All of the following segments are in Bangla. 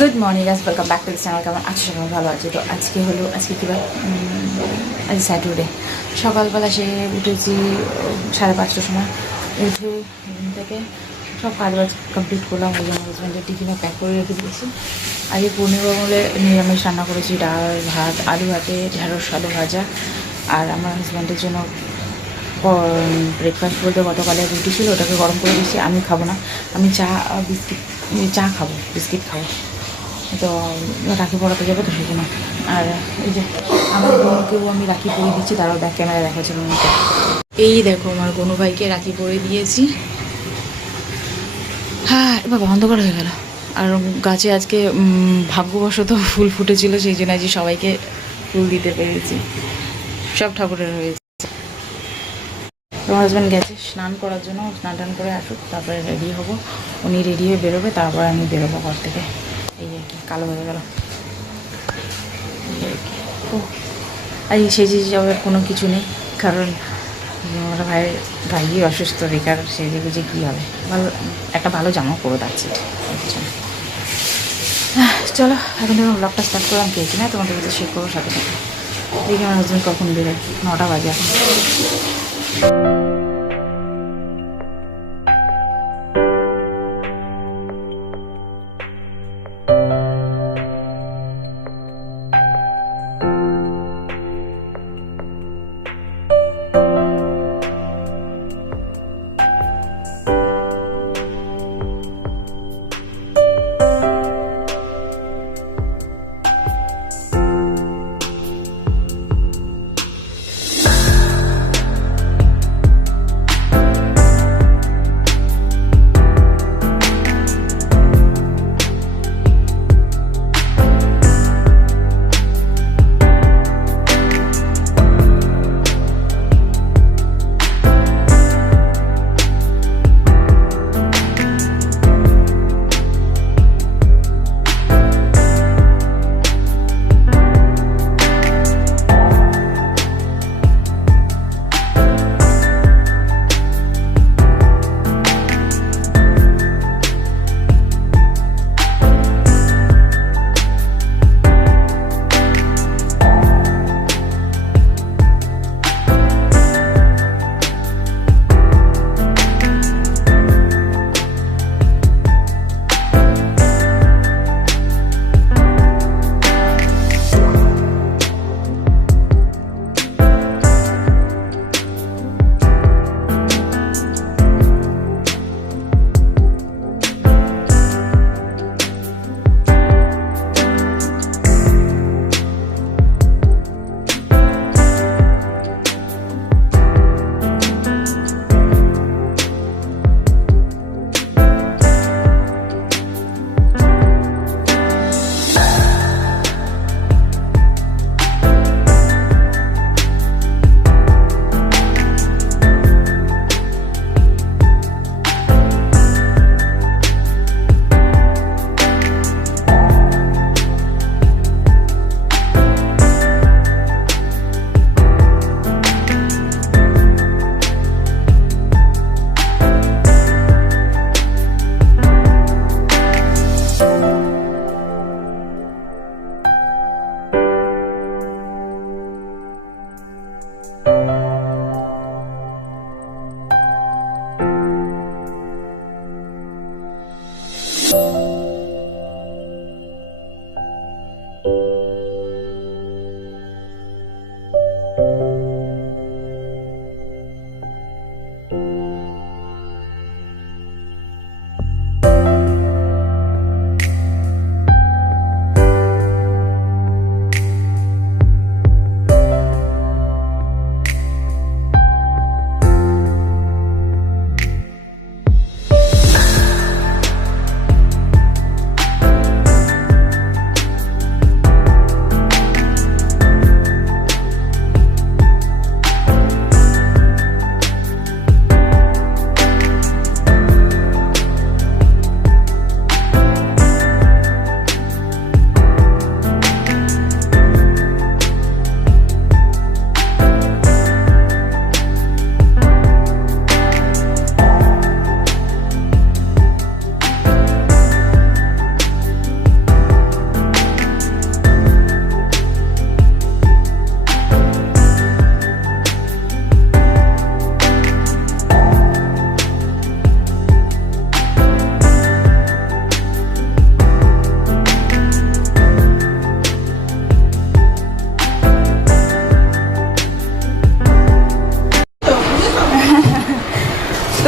গুড মর্নিং গাছ ওয়েলকাম ব্যাক টু চ্যানেল কেমন আছো? সবাই ভালো আছে? তো আজকে হলো, আজকে কী আজ স্যাটারডে সকালবেলা সে উঠেছি সাড়ে পাঁচটার সময়। উঠে থেকে সব কাজ বাজ কমপ্লিট করলাম, ওই জন্য হাজব্যান্ডের টিফিনে প্যাক করে রেখে দিয়েছি। আজকে পূর্ণিমা বলে নিরামিষ রান্না করেছি, ডাল, ভাত, আলু ভাতে, ঢেঁড়স, আলু ভাজা। আর আমার হাজব্যান্ডের জন্য ব্রেকফাস্ট বলতে গতকালে রুটি ছিল, ওটাকে গরম করে দিয়েছি, আমি খাব না। আমি চা, বিস্কিট, চা খাব, বিস্কিট খাব। তো রাখি পড়াতে যাব তো সেজন্য আর এই যে আমার বোনকেও আমি রাখি পরিয়ে দিচ্ছি, তারাও ব্যাক ক্যামেরা দেখাচ্ছিল আমাকে এই দেখো আমার গনু ভাইকে রাখি পরে দিয়েছি। হ্যাঁ এবার বন্ধ করা হয়ে গেল। আর গাছে আজকে ভাগ্যবশত ফুল ফুটেছিল, সেই জন্য আজকে সবাইকে ফুল দিতে পেরেছি। সব ঠাকুরের হয়েছে। তোমার হাজব্যান্ড গেছে স্নান করার জন্য, স্নান টান করে আসুক, তারপরে রেডি হব। উনি রেডি হয়ে বেরোবে, তারপরে আমি বেরোবো ঘর থেকে। এই আর কি, কালো হয়ে গেল। আর সেজে যাওয়ার কোনো কিছু নেই, কারণ আমার ভাই অসুস্থ, বেকার, সেজে গুজে কী হবে? ভালো, একটা ভালো জামা পরে যাচ্ছে চলো, এখন দেখুন ব্লগটা স্টার্ট করলাম, কে কিনা তোমাদের কাছে শেয়ার করব, সাথে সাথে দেখি আমার হাজব্যান্ড কখন বেরোয়, নটা বাজে এখন।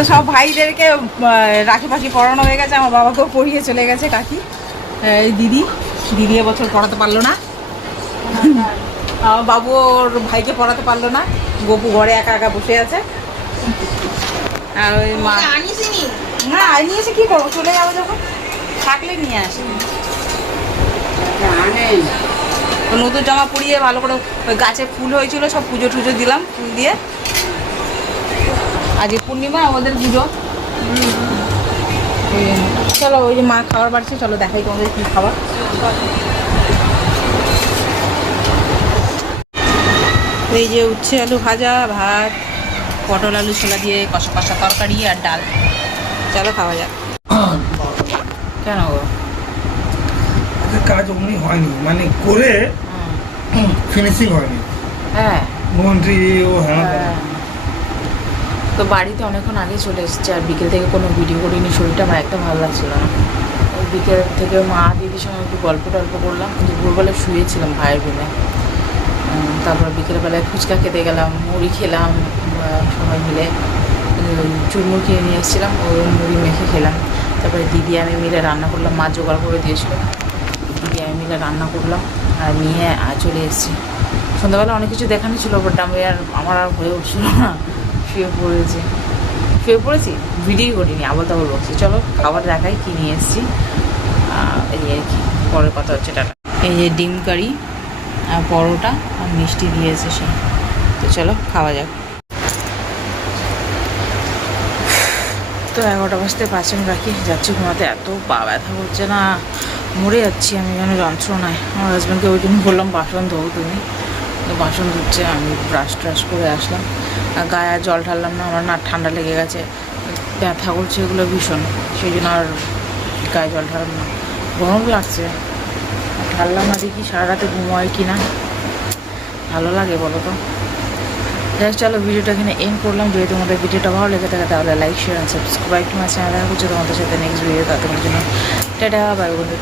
তো সব ভাইদেরকে রাখি পাখি পড়ানো হয়ে গেছে আমার বাবাকেও পড়িয়ে চলে গেছে কাকি। এই দিদি দিদি এবছর পড়াতে পারল না। আমার বাবু ওর ভাইকে পড়াতে পারল না। গপু ঘরে একা একা বসে আছে। আর ওই মা না নিয়ে এসে কি করব? চলে যাব যখন। থাকলে নিয়ে আসি। তো নতুন জামা পরিয়ে ভালো করে ওই গাছে ফুল হয়েছিল সব পুজো টুজো দিলাম ফুল দিয়ে। আজকে পূর্ণিমা আমাদের পুজো। চলো ওই যে মা খাবার বাড়ছে চলো দেখাই তোমাদের কি খাবার। এই যে উচ্ছে আলু ভাজা ভাত পটল আলু ছোলা দিয়ে কষা কষা তরকারি আর ডাল। চলো খাওয়া যাক। কেন গো? কাজ অমনি হয়নি। মানে করে ফিনিশিং হয়নি। হ্যাঁ। মন্ত্রী ও হ্যাঁ। তো বাড়িতে অনেকক্ষণ আগে চলে এসেছে আর বিকেল থেকে কোনো ভিডিও করিনি, শরীরটা আমার একটা ভালো লাগছিল না। ওই বিকেল থেকে মা দিদির সঙ্গে একটু গল্প টল্প করলাম দুপুরবেলা শুয়েছিলাম ভাইয়ের রুমে। তারপর বিকেলবেলায় ফুচকা খেতে গেলাম, মুড়ি খেলাম সবাই মিলে চুরমুর কিনে নিয়ে এসেছিলাম ওই মুড়ি মেখে খেলাম। তারপরে দিদি আমি মিলে রান্না করলাম, মা জোগাড় করে দিয়েছিল। দিদি আমি মিলে রান্না করলাম আর নিয়ে চলে এসেছি। সন্ধ্যাবেলা অনেক কিছু দেখানো ছিল বাট আমি আর, আমার আর হয়ে উঠছিল না। শুয়ে পড়েছে। শুয়ে পড়েছি? ভিডিও করিনি, আবার তাবর বলছি, চলো খাবার দেখাই, কি নিয়ে এসেছি। এই আর কি পরের কথা হচ্ছে, টাটা। এই যে ডিম কারি আর পরোটা আর মিষ্টি দিয়েছে সে তো চলো, খাওয়া যাক। তো এগারোটা বাজতে পাঁচ মিনিট রাখি যাচ্ছি ঘুমাতে, এত পা ব্যথা করছে না। মরে যাচ্ছি আমি, যেন যন্ত্রণায়। আমার হাজব্যান্ডকে ওই জন্য বললাম, বাসন ধোও তুমি। তো বাসন ধুচ্ছে, আমি ব্রাশ ট্রাশ করে আসলাম। আর গায়ে জল ঢাললাম না, আমার না ঠান্ডা লেগে গেছে। ব্যথা করছে এগুলো ভীষণ, সেই জন্য আর গায়ে জল ঢাললাম না। গরম লাগছে। ঢাললাম না দেখি সারা রাতে ঘুমোয় কি না। ভালো লাগে বলো তো। যাই চলো ভিডিওটা এখানে এন্ড করলাম। যদি তোমাদের ভিডিওটা ভালো লেগে থাকে তাহলে like share and subscribe to my channel দেখা হচ্ছে তোমাদের সাথে নেক্সট ভিডিও তাদের জন্য, টাটা বাই বন্ধু।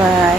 বাই